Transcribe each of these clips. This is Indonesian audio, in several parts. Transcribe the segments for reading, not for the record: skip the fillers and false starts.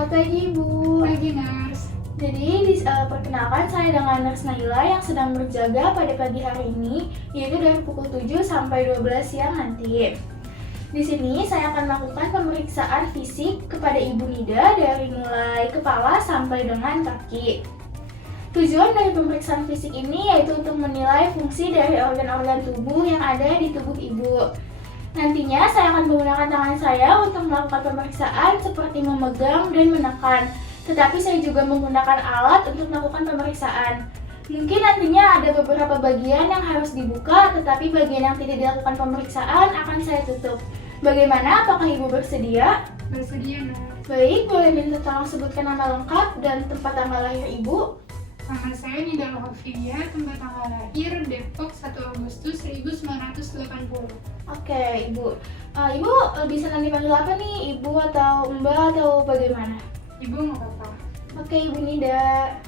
Selamat pagi Ibu. Pagi, Nars. Jadi perkenalkan saya dengan Nurs Naila yang sedang berjaga pada pagi hari ini, yaitu dari pukul 7 sampai 12 siang nanti. Di sini saya akan melakukan pemeriksaan fisik kepada Ibu Nida dari mulai kepala sampai dengan kaki. Tujuan dari pemeriksaan fisik ini yaitu untuk menilai fungsi dari organ-organ tubuh yang ada di tubuh Ibu. Nantinya saya akan menggunakan tangan saya untuk melakukan pemeriksaan seperti memegang dan menekan. Tetapi saya juga menggunakan alat untuk melakukan pemeriksaan. Mungkin nantinya ada beberapa bagian yang harus dibuka, tetapi bagian yang tidak dilakukan pemeriksaan akan saya tutup. Bagaimana? Apakah Ibu bersedia? Bersedia, Nars. Baik, boleh minta tolong sebutkan nama lengkap dan tempat tanggal lahir Ibu. Nama saya Nida Lohofilia, tempat tanggal lahir Depok 1 Agustus 1980. Oke, Ibu. Ibu bisa nanti panggil apa nih? Ibu atau Mbak atau bagaimana? Ibu nggak apa-apa. Oke, Ibu Nida.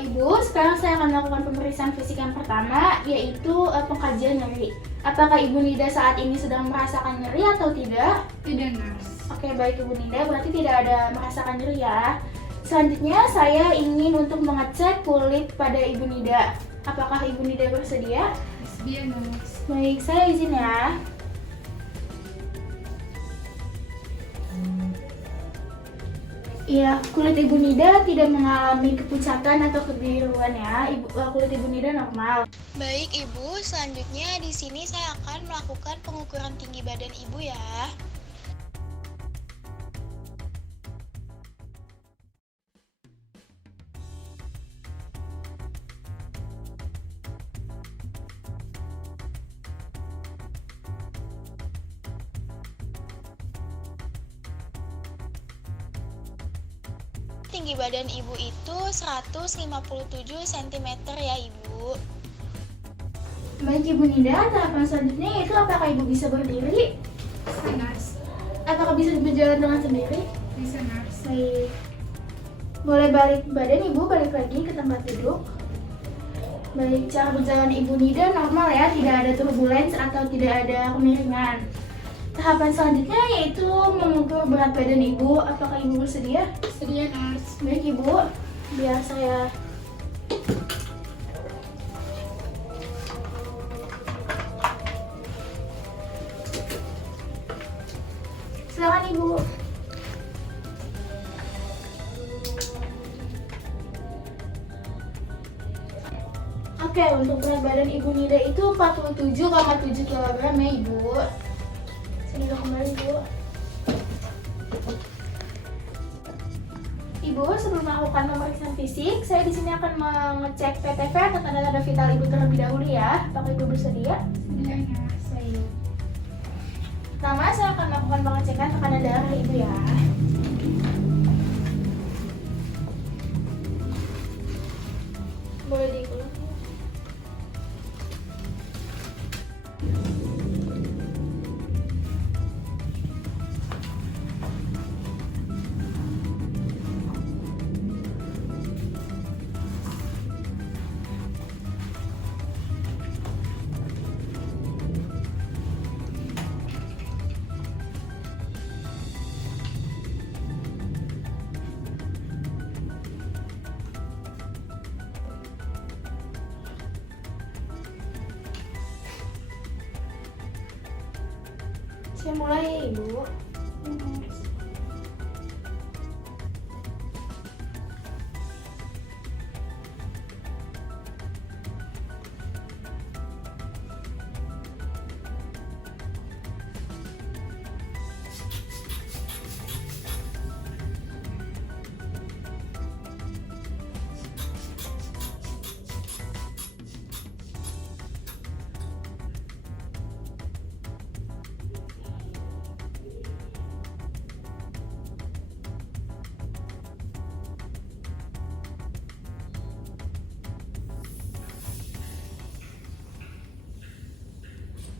Ibu, sekarang saya akan melakukan pemeriksaan fisik yang pertama, yaitu pengkajian nyeri. Apakah Ibu Nida saat ini sedang merasakan nyeri atau tidak? Tidak, Nars. Oke, baik Ibu Nida, berarti tidak ada merasakan nyeri ya. Selanjutnya, saya ingin untuk mengecek kulit pada Ibu Nida. Apakah Ibu Nida bersedia? Bersedia, Nars. Baik, saya izin ya. Iya, kulit Ibu Nida tidak mengalami kepucatan atau kebiruan ya. Kulit Ibu Nida normal. Baik Ibu, selanjutnya di sini saya akan melakukan pengukuran tinggi badan Ibu ya. Tinggi badan Ibu itu 157 cm ya Ibu. Baik Ibu Nida, tahapan selanjutnya yaitu apakah Ibu bisa berdiri? Bisa, Nars. Apakah bisa berjalan dengan sendiri? Bisa, Nars. Baik. Boleh balik badan Ibu, balik lagi ke tempat duduk. Baik, cara berjalan Ibu Nida normal ya, tidak ada turbulence atau tidak ada kemiringan. Tahapan selanjutnya yaitu mengukur berat badan Ibu. Apakah Ibu bersedia? Bersedia, Nars. Baik Ibu, biar saya silakan Ibu. Oke, untuk berat badan Ibu Nida itu 47,7 kg ya Ibu. Sini dong kembali Ibu. Ibu, sebelum melakukan pemeriksaan fisik, saya di sini akan mengecek PTV atau tanda-tanda vital Ibu terlebih dahulu ya. Apakah Ibu bersedia? Bersedia, Nars. Baik. Pertama, saya akan melakukan pengecekan tekanan darah Ibu ya. Boleh diulang. Saya mulai ya Ibu.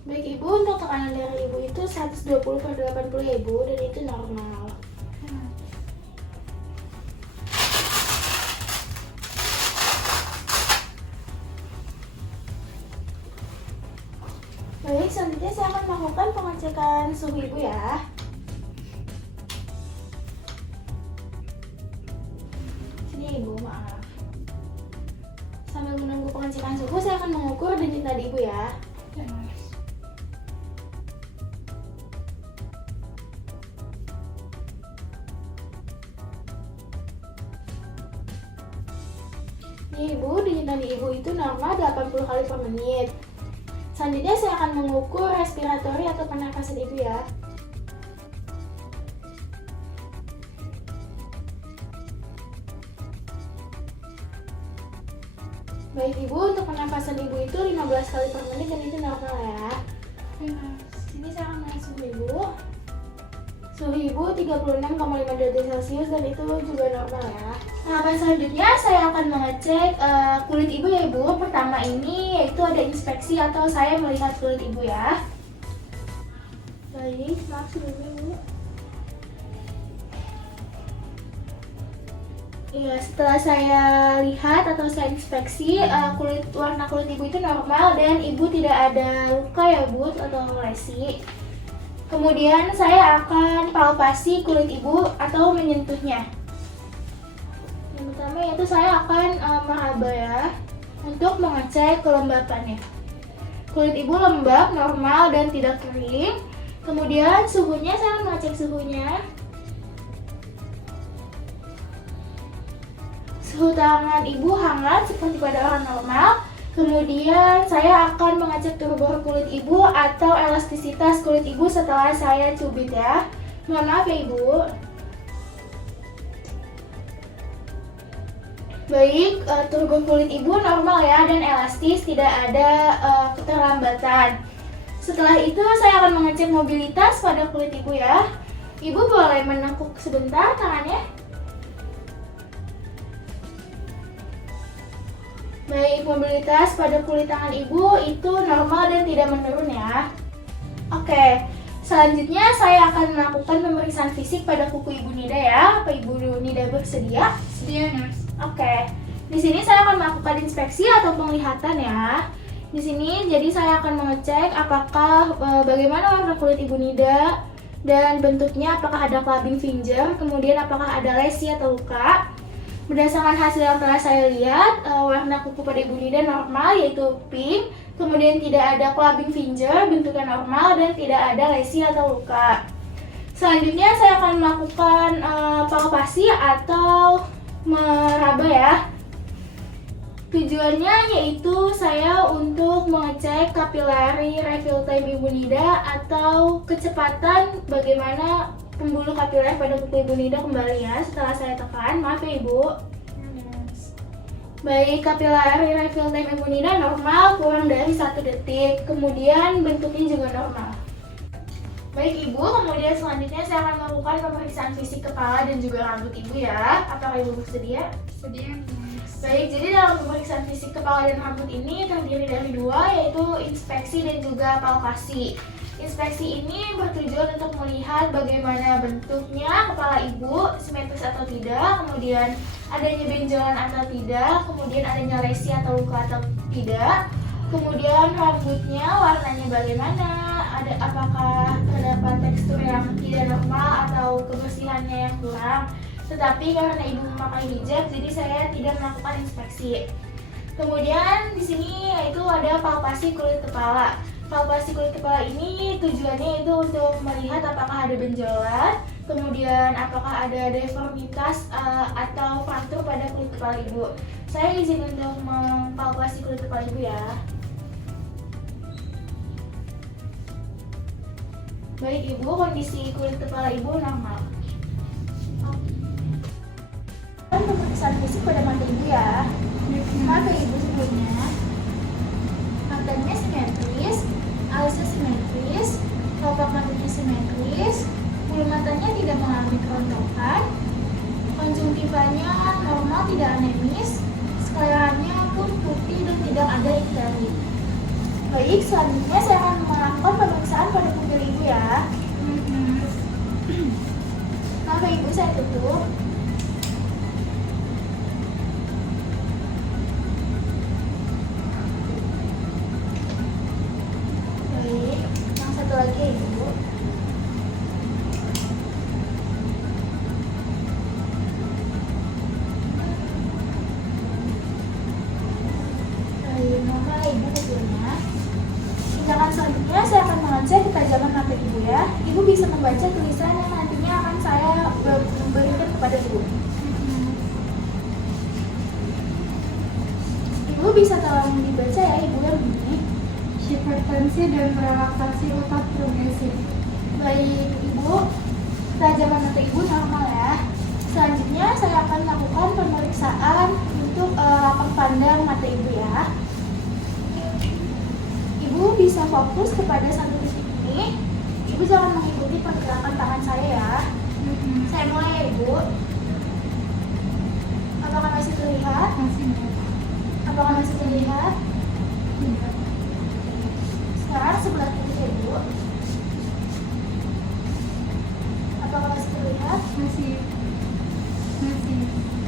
Baik ibu, untuk tekanan darah ibu itu 120/80 ya ibu, dan itu normal. Baik, selanjutnya saya akan melakukan pengecekan suhu ibu ya. Sini ibu, maaf. Sambil menunggu pengecekan suhu, saya akan mengukur denyut nadi ibu ya. Ya, nurse. Nih ibu, denyut nadi ibu itu normal 80 kali per menit. Selanjutnya saya akan mengukur respiratori atau pernapasan ibu ya. Baik ibu, untuk pernapasan ibu itu 15 kali per menit dan itu normal ya. Ya, nurse. Sini saya akan melihat suhu ibu. Suhu ibu 36,5 derajat Celcius dan itu juga normal ya. Tahapan selanjutnya saya akan mengecek kulit ibu ya ibu. Pertama ini yaitu ada inspeksi atau saya melihat kulit ibu ya. Baik, maaf sebelumnya ibu. Ya, setelah saya lihat atau saya inspeksi, warna kulit ibu itu normal dan ibu tidak ada luka ya bu atau lesi. Kemudian saya akan palpasi kulit ibu atau menyentuhnya. Yang pertama yaitu saya akan meraba ya untuk mengecek kelembapannya. Kulit ibu lembab, normal dan tidak kering. Kemudian suhunya saya akan mengecek suhunya. Suhu tangan ibu hangat seperti pada orang normal. Kemudian saya akan mengecek turbor kulit ibu atau elastisitas kulit ibu setelah saya cubit ya. Mohon maaf ya ibu. Baik, turbor kulit ibu normal ya dan elastis, tidak ada keterlambatan. Setelah itu saya akan mengecek mobilitas pada kulit ibu ya. Ibu boleh menekuk sebentar tangannya. Baik, mobilitas pada kulit tangan ibu itu normal dan tidak menurun ya. Oke, selanjutnya saya akan melakukan pemeriksaan fisik pada kuku ibu Nida ya. Apa ibu Nida bersedia? Sedia, nurse. Oke, di sini saya akan melakukan inspeksi atau penglihatan ya. Di sini jadi saya akan mengecek apakah bagaimana warna kulit ibu Nida dan bentuknya, apakah ada clubbing finger, kemudian apakah ada lesi atau luka. Berdasarkan hasil yang telah saya lihat, warna kuku pada ibu Nida normal yaitu pink, kemudian tidak ada clubbing finger, bentuknya normal dan tidak ada lesi atau luka. Selanjutnya saya akan melakukan palpasi atau meraba ya. Tujuannya yaitu saya untuk mengecek capillary refill time ibu Nida atau kecepatan bagaimana pembuluh kapiler pada kuku ibu Nida kembali ya setelah saya tekan. Maaf ya ibu. Nurse. Baik, capillary refill time ibu Nida normal kurang dari 1 detik. Kemudian bentuknya juga normal. Baik ibu, kemudian selanjutnya saya akan melakukan pemeriksaan fisik kepala dan juga rambut ibu ya. Apakah ibu bersedia? Sedia, nurse. Baik, jadi dalam pemeriksaan fisik kepala dan rambut ini terdiri dari 2, yaitu inspeksi dan juga palpasi. Inspeksi ini bertujuan untuk melihat bagaimana bentuknya kepala ibu, simetris atau tidak, kemudian adanya benjolan atau tidak, kemudian adanya lesi atau luka atau tidak, kemudian rambutnya warnanya bagaimana, apakah terdapat tekstur yang tidak normal atau kebersihannya yang kurang. Tetapi karena ibu memakai hijab, jadi saya tidak melakukan inspeksi. Kemudian di sini yaitu ada palpasi kulit kepala. Palpasi kulit kepala ini tujuannya itu untuk melihat apakah ada benjolan, kemudian apakah ada deformitas atau fraktur pada kulit kepala ibu. Saya izin untuk mempalpasi kulit kepala ibu ya. Baik ibu, kondisi kulit kepala ibu normal. Pemeriksaan fisik pada mata ibu ya. Mata ibu sebelumnya, matanya simetris, alisnya simetris, kelopak matanya simetris, bulu matanya tidak mengalami kerontokan, konjungtivanya normal, tidak anemis, skleranya pun putih dan tidak ada ikteri. Baik, selanjutnya saya akan melakukan pemeriksaan pada pupil ibu ya. Baik, nurse. Maka ibu saya tutup. Baik, yang satu lagi ya ibu. Baik, maka ibu pupilnya. Tindakan selanjutnya saya akan mengecek ketajaman mata ibu ya. Ibu bisa membaca tulisan yang nantinya akan saya berikan kepada ibu. Ibu bisa tolong dibaca ya ibu yang ini. Hipertensi dan relaksasi otot progresif. Baik ibu, ketajaman mata ibu normal ya. Selanjutnya saya akan lakukan pemeriksaan untuk lapang pandang mata ibu ya. Ibu bisa fokus kepada satu titik ini. Ibu jangan mengikuti pergerakan tangan saya ya. Saya mulai ya ibu. Apakah masih terlihat? Masih nurse. Apakah masih terlihat? Tidak. Sekarang sebelah kiri ya ibu. Apakah masih terlihat? Masih.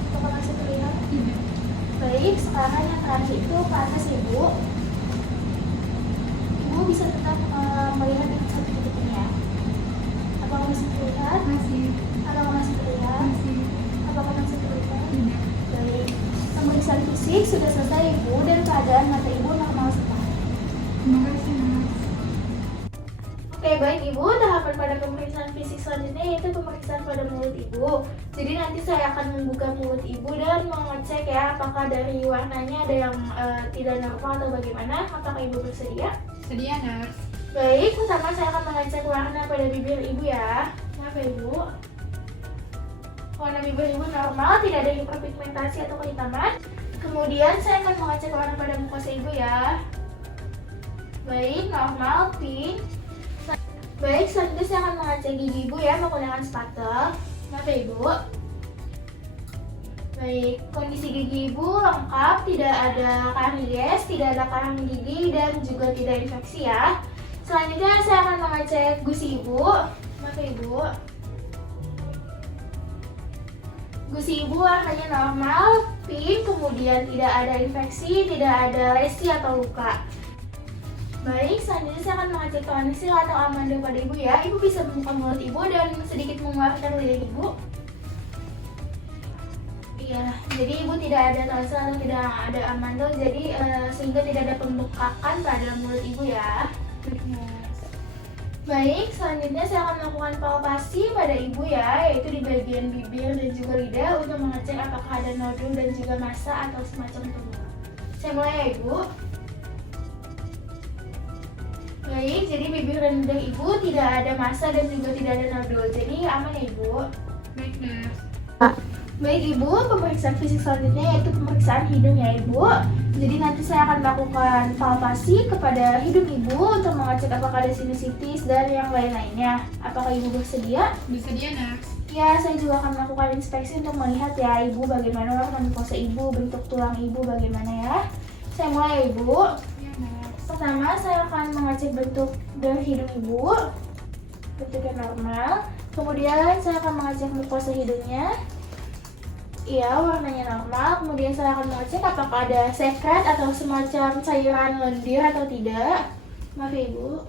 Apakah masih terlihat? Tidak. Baik, sekarang yang terakhir itu ke atas ibu. Ibu bisa tetap melihat dengan satu titik ini ya. Apakah masih terlihat? Masih. Apakah masih terlihat? Masih. Apakah masih terlihat? Tidak. Baik, pemeriksaan fisik sudah selesai ibu dan keadaan mata ibu normal sekali. Terima kasih, nurse. Oke baik ibu, tahapan pada pemeriksaan fisik selanjutnya yaitu pemeriksaan pada mulut ibu. Jadi nanti saya akan membuka mulut ibu dan mengecek ya apakah dari warnanya ada yang tidak normal atau bagaimana. Apakah ibu bersedia? Sedia, nurse. Baik, pertama saya akan mengecek warna pada bibir ibu ya. Maaf ya ibu. Warna bibir ibu normal, tidak ada hiperpigmentasi atau kehitaman. Kemudian saya akan mengecek warna pada mukosa ibu ya. Baik, normal, pink. Baik, selanjutnya saya akan mengecek gigi ibu ya menggunakan spatel. Maaf ya ibu. Baik, kondisi gigi ibu lengkap, tidak ada karies, tidak ada karang gigi, dan juga tidak infeksi ya. Selanjutnya saya akan mengecek gusi ibu. Maaf ya ibu. Gusi ibu warnanya normal, pink, kemudian tidak ada infeksi, tidak ada lesi atau luka. Baik, selanjutnya saya akan mengecek tonsil atau amandel pada ibu ya. Ibu bisa membuka mulut ibu dan sedikit mengeluarkan lidah ibu. Iya, jadi ibu tidak ada tonsil atau tidak ada amandel, jadi sehingga tidak ada pembengkakan pada mulut ibu ya. Baik, nurse. Baik, selanjutnya saya akan melakukan palpasi pada ibu ya, yaitu di bagian bibir dan juga lidah untuk mengecek apakah ada nodul dan juga massa atau semacam tumor. Saya mulai ya ibu. Baik, jadi bibir dan lidah ibu tidak ada massa dan juga tidak ada nodul, jadi aman ya ibu. Baik, nurse. Baik ibu, pemeriksaan fisik selanjutnya yaitu pemeriksaan hidung ya ibu. Jadi nanti saya akan melakukan palpasi kepada hidung ibu untuk mengecek apakah ada sinusitis dan yang lain-lainnya. Apakah ibu bersedia? Bersedia, nurse. Ya, saya juga akan melakukan inspeksi untuk melihat ya ibu bagaimana warna mukosa ibu, bentuk tulang ibu bagaimana ya. Saya mulai ya ibu. Ya, nurse. Pertama saya akan mengecek bentuk dari hidung ibu, bentuknya normal. Kemudian saya akan mengecek mukosa hidungnya. Iya, warnanya normal. Kemudian saya akan mengecek apakah ada sekret atau semacam cairan lendir atau tidak. Maaf ya ibu,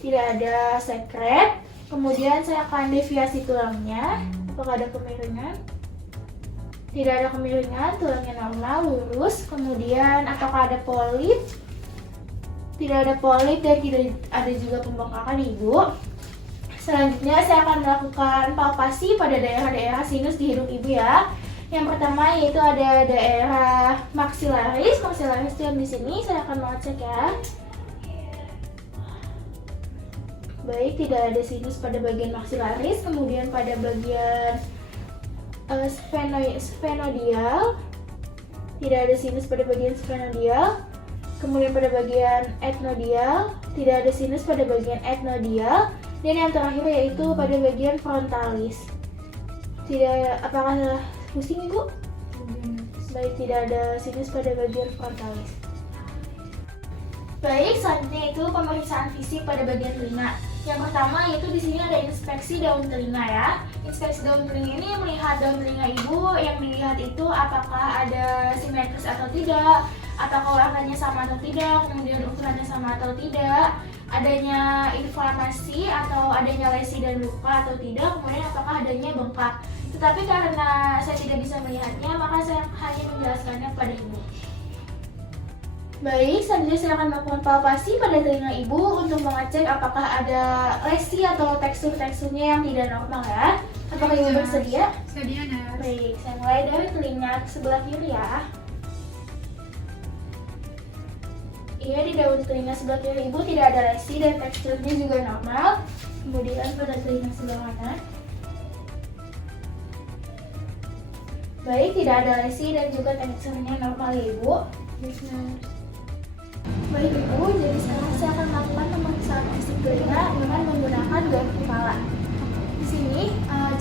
tidak ada sekret. Kemudian saya akan deviasi tulangnya. Apakah ada kemiringan? Tidak ada kemiringan, tulangnya normal, lurus. Kemudian apakah ada polip? Tidak ada polip dan tidak ada juga pembengkakan ibu. Selanjutnya saya akan melakukan palpasi pada daerah-daerah sinus di hidung ibu ya. Yang pertama yaitu ada daerah maksilaris. Maksilaris yang di sini saya akan mengecek ya. Baik, tidak ada sinus pada bagian maksilaris. Kemudian pada bagian sphenoidal, tidak ada sinus pada bagian sphenoidal. Kemudian pada bagian ethnodial, tidak ada sinus pada bagian ethnodial. Dan yang terakhir yaitu pada bagian frontalis. Tidak, apakah pusing ibu? Baik, tidak ada sinus pada bagian frontalis. Baik, selanjutnya itu pemeriksaan fisik pada bagian telinga. Yang pertama yaitu di sini ada inspeksi daun telinga ya. Inspeksi daun telinga ini melihat daun telinga ibu, yang dilihat itu apakah ada simetris atau tidak, apakah warnanya sama atau tidak, kemudian ukurannya sama atau tidak, adanya inflamasi atau adanya lesi dan luka atau tidak, kemudian apakah adanya bengkak. Tetapi karena saya tidak bisa melihatnya, maka saya hanya menjelaskannya pada ibu. Baik, selanjutnya saya akan melakukan palpasi pada telinga ibu untuk mengecek apakah ada lesi atau tekstur-teksturnya yang tidak normal ya. Apakah ibu bersedia? Sedia, Nurse. Baik, saya mulai dari telinga sebelah kiri ya. Iya, di daun telinga sebelah kiri ibu tidak ada lesi dan teksturnya juga normal. Kemudian pada telinga sebelah kanan. Baik, tidak ada lesi dan juga teksturnya normal ya ibu. Baik ibu, jadi sekarang saya akan melakukan pemeriksaan fisik telinga dengan menggunakan garpu kepala. Di sini,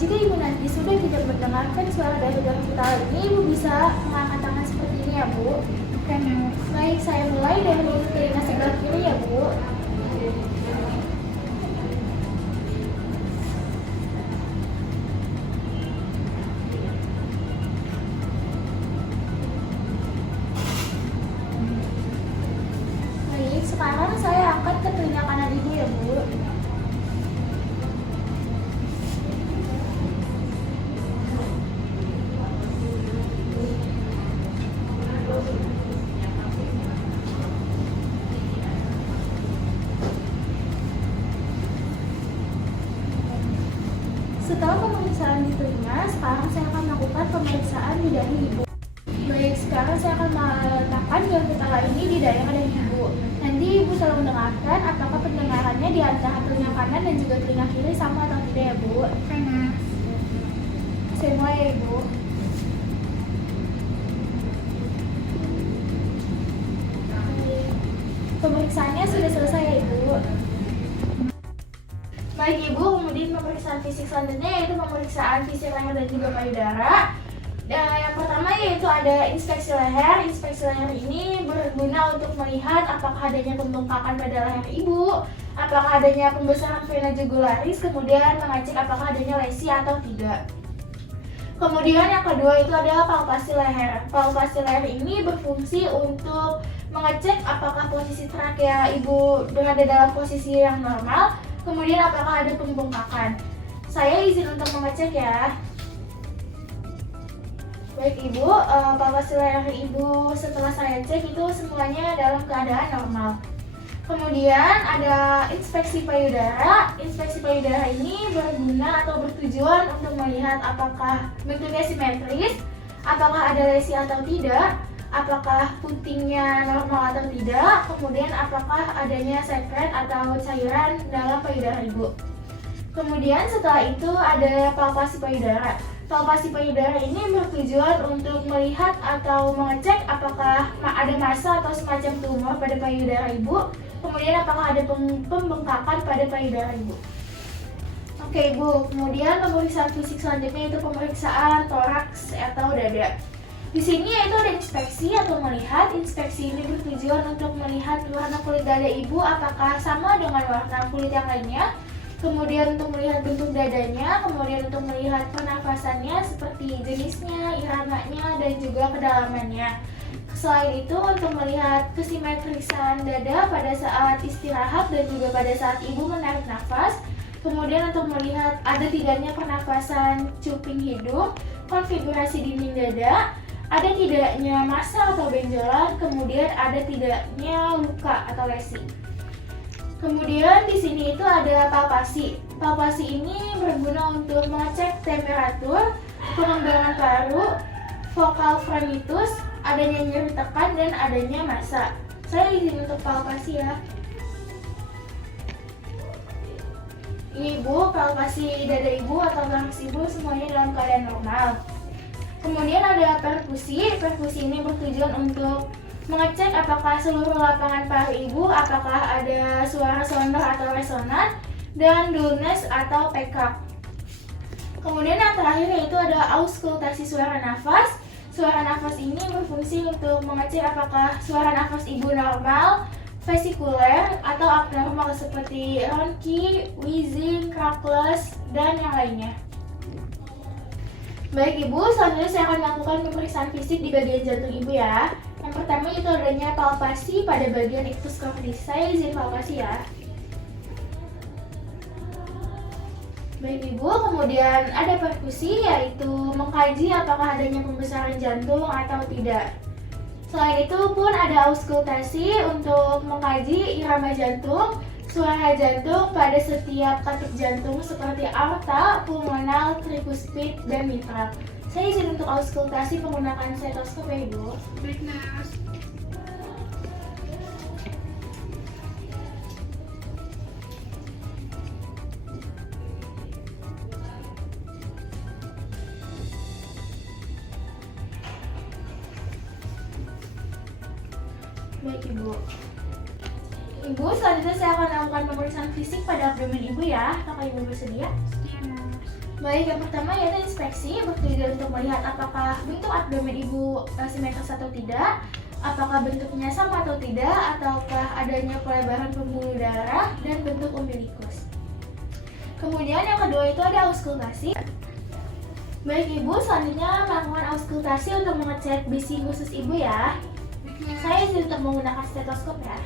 jika ibu nanti sudah tidak mendengarkan suara dari garpu kepala ini, ibu bisa mengangkat tangan seperti ini ya bu. Baik, saya mulai dari telinga sebelah kiri ya bu. Sekarang saya angkat ke telinga kanan ibu ya bu. Setelah pemeriksaan di telinga, sekarang saya akan melakukan pemeriksaan di dahi ibu. Baik, sekarang saya akan meletakkan garpu kepala ini di daerah dahi ibu. Nanti ibu selalu mendengarkan apakah pendengarannya di antara telinga kanan dan juga telinga kiri sama atau tidak ya bu. Saya mulai ya ibu. Pemeriksaannya sudah selesai ya ibu. Baik ibu, kemudian pemeriksaan fisik selanjutnya yaitu pemeriksaan fisik leher dan juga payudara. Yang pertama yaitu ada inspeksi leher. Inspeksi leher ini berguna untuk melihat apakah adanya pembengkakan pada leher ibu, apakah adanya pembesaran vena jugularis, kemudian mengecek apakah adanya lesi atau tidak. Kemudian yang kedua itu adalah palpasi leher. Palpasi leher ini berfungsi untuk mengecek apakah posisi trakea ibu berada dalam posisi yang normal, kemudian apakah ada pembengkakan. Saya izin untuk mengecek ya. Baik ibu, palpasi leher ibu setelah saya cek itu semuanya dalam keadaan normal. Kemudian ada inspeksi payudara. Inspeksi payudara ini berguna atau bertujuan untuk melihat apakah bentuknya simetris, apakah ada lesi atau tidak, apakah putingnya normal atau tidak, kemudian apakah adanya sekret atau cairan dalam payudara ibu. Kemudian setelah itu ada palpasi payudara. Palpasi payudara ini bertujuan untuk melihat atau mengecek apakah ada massa atau semacam tumor pada payudara ibu, kemudian apakah ada pembengkakan pada payudara ibu. Oke ibu, kemudian pemeriksaan fisik selanjutnya itu pemeriksaan toraks atau dada. Di sini yaitu ada inspeksi atau melihat. Inspeksi ini bertujuan untuk melihat warna kulit dada ibu apakah sama dengan warna kulit yang lainnya. Kemudian untuk melihat bentuk dadanya, kemudian untuk melihat pernafasannya seperti jenisnya, iramanya, dan juga kedalamannya. Selain itu untuk melihat kesimetrisan dada pada saat istirahat dan juga pada saat ibu menarik nafas. Kemudian untuk melihat ada tidaknya pernafasan cuping hidung, konfigurasi dinding dada, ada tidaknya massa atau benjolan, kemudian ada tidaknya luka atau lesi. Kemudian di sini itu ada palpasi. Palpasi ini berguna untuk mengecek temperatur, pengembangan paru, vokal frenitus, adanya nyeri tekan dan adanya massa. Saya izin untuk palpasi ya. Ini ibu, palpasi dada ibu atau larynx ibu semuanya dalam keadaan normal. Kemudian ada perkusi. Perkusi ini bertujuan untuk mengecek apakah seluruh lapangan paru ibu, apakah ada suara sonor atau resonan, dan dullness atau pekak. Kemudian yang terakhir yaitu ada auskultasi suara nafas. Suara nafas ini berfungsi untuk mengecek apakah suara nafas ibu normal, vesikuler atau abnormal seperti ronki, wheezing, crackless, dan yang lainnya. Baik Ibu, selanjutnya saya akan melakukan pemeriksaan fisik di bagian jantung Ibu ya. Yang pertama itu adanya palpasi pada bagian ictus cordis. Saya izin palpasi ya. Baik Ibu, kemudian ada perkusi yaitu mengkaji apakah adanya pembesaran jantung atau tidak. Selain itu pun ada auskultasi untuk mengkaji irama jantung, suara jantung pada setiap katup jantung seperti aorta, pulmonal, tricuspid, dan mitral. Saya izin untuk auskultasi menggunakan stetoskop ya Ibu. Baik, Nas. Baik Ibu. Ibu, selanjutnya saya akan melakukan pemeriksaan fisik pada abdomen Ibu ya. Apakah Ibu bersedia? Sedia, Nas. Baik, yang pertama yaitu inspeksi bertujuan untuk melihat apakah bentuk abdomen Ibu simetris atau tidak, apakah bentuknya sama atau tidak, ataukah adanya pelebaran pembuluh darah dan bentuk umbilikus. Kemudian yang kedua itu ada auskultasi. Baik Ibu, selanjutnya melakukan auskultasi untuk mengecek bising khusus Ibu ya. Baik, Nas. Saya izin untuk menggunakan stetoskop ya.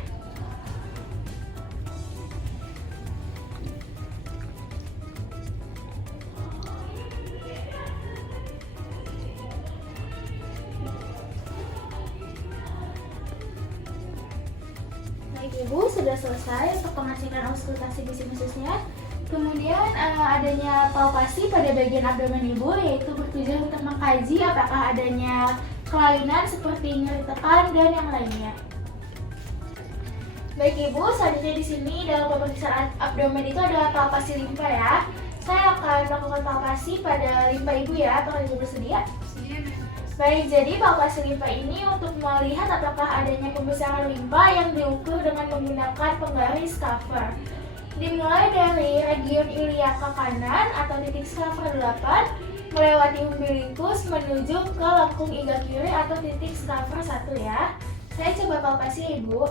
Baik Ibu, sudah selesai untuk pengecekan auskultasi bising khususnya. Kemudian adanya palpasi pada bagian abdomen Ibu yaitu bertujuan untuk mengkaji apakah adanya kelainan seperti nyeri tekan dan yang lainnya. Baik Ibu, selanjutnya di sini dalam pemeriksaan abdomen itu adalah palpasi limpa ya. Saya akan melakukan palpasi pada limpa Ibu ya. Apakah Ibu bersedia? Sedia, Nas. Baik, jadi palpasi limpa ini untuk melihat apakah adanya pembesaran limpa yang diukur dengan menggunakan penggaris cover. Dimulai dari region iliaka kanan atau titik scapula 8, melewati umbilikus menuju ke lengkung iga kiri atau titik scapula 1 ya. Saya coba palpasi ya Ibu.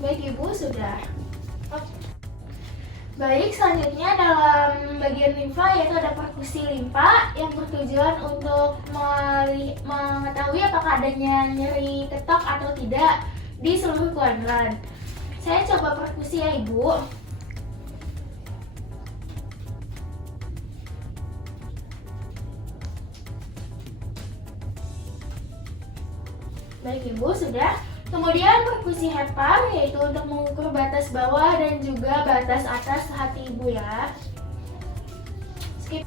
Baik Ibu, sudah. Baik, selanjutnya dalam bagian limfa yaitu ada perkusi limfa yang bertujuan untuk mengetahui apakah adanya nyeri ketok atau tidak di seluruh kuadran. Saya coba perkusi ya Ibu. Baik Ibu, sudah. Kemudian perkusi hepar yaitu untuk mengukur batas bawah dan juga batas atas hati Ibu ya. Skip.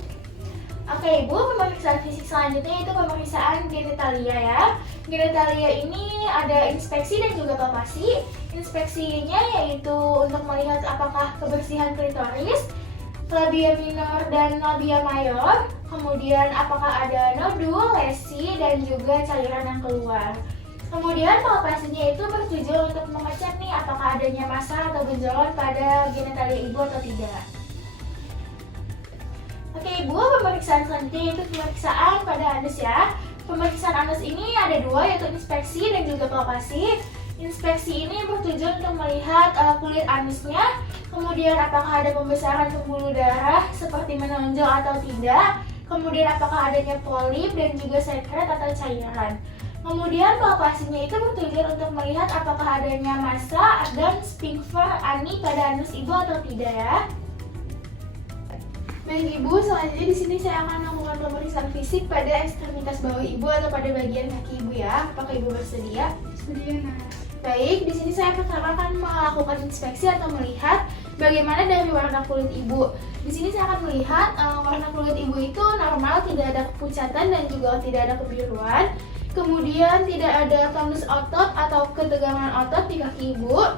Oke Ibu, pemeriksaan fisik selanjutnya itu pemeriksaan genitalia ya. Genitalia ini ada inspeksi dan juga palpasi. Inspeksinya yaitu untuk melihat apakah kebersihan klitoris, labia minor dan labia mayor, kemudian apakah ada nodul, lesi, dan juga cairan yang keluar. Kemudian palpasinya itu bertujuan untuk mengecek nih apakah adanya massa atau benjolan pada genitalia Ibu atau tidak. Oke Ibu, pemeriksaan selanjutnya itu pemeriksaan pada anus ya. Pemeriksaan anus ini ada dua yaitu inspeksi dan juga palpasi. Inspeksi ini bertujuan untuk melihat kulit anusnya, kemudian apakah ada pembesaran pembuluh darah seperti menonjol atau tidak, kemudian apakah adanya polip dan juga sekret atau cairan. Kemudian palpasinya itu bertujuan untuk melihat apakah adanya massa dan sphincter ani pada anus Ibu atau tidak ya. Baik Ibu, selanjutnya di sini saya akan melakukan pemeriksaan fisik pada ekstremitas bawah Ibu atau pada bagian kaki Ibu ya. Apakah Ibu bersedia? Sedia, Nas. Baik, di sini saya pertama akan melakukan inspeksi atau melihat bagaimana dari warna kulit Ibu. Di sini saya akan melihat warna kulit Ibu itu normal, tidak ada kepucatan dan juga tidak ada kebiruan. Kemudian tidak ada tondus otot atau ketegangan otot di kaki Ibu.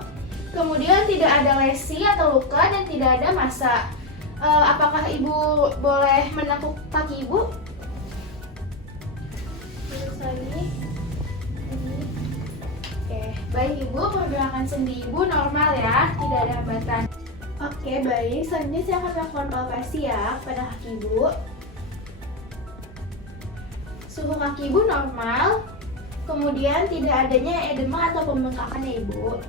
Kemudian tidak ada lesi atau luka dan tidak ada massa. Apakah Ibu boleh menekuk kaki Ibu? Terus lagi. Oke, baik Ibu, pergerakan sendi Ibu normal ya, tidak ada hambatan. Oke, baik. Selanjutnya saya akan melakukan palpasi ya pada kaki Ibu. Suhu kaki Ibu normal, kemudian tidak adanya edema atau pembengkakan ya Ibu.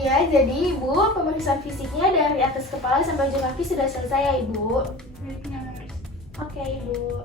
Ya, jadi Ibu, pemeriksaan fisiknya dari atas kepala sampai ujung kaki sudah selesai ya Ibu. Baik, nurse. Oke Ibu.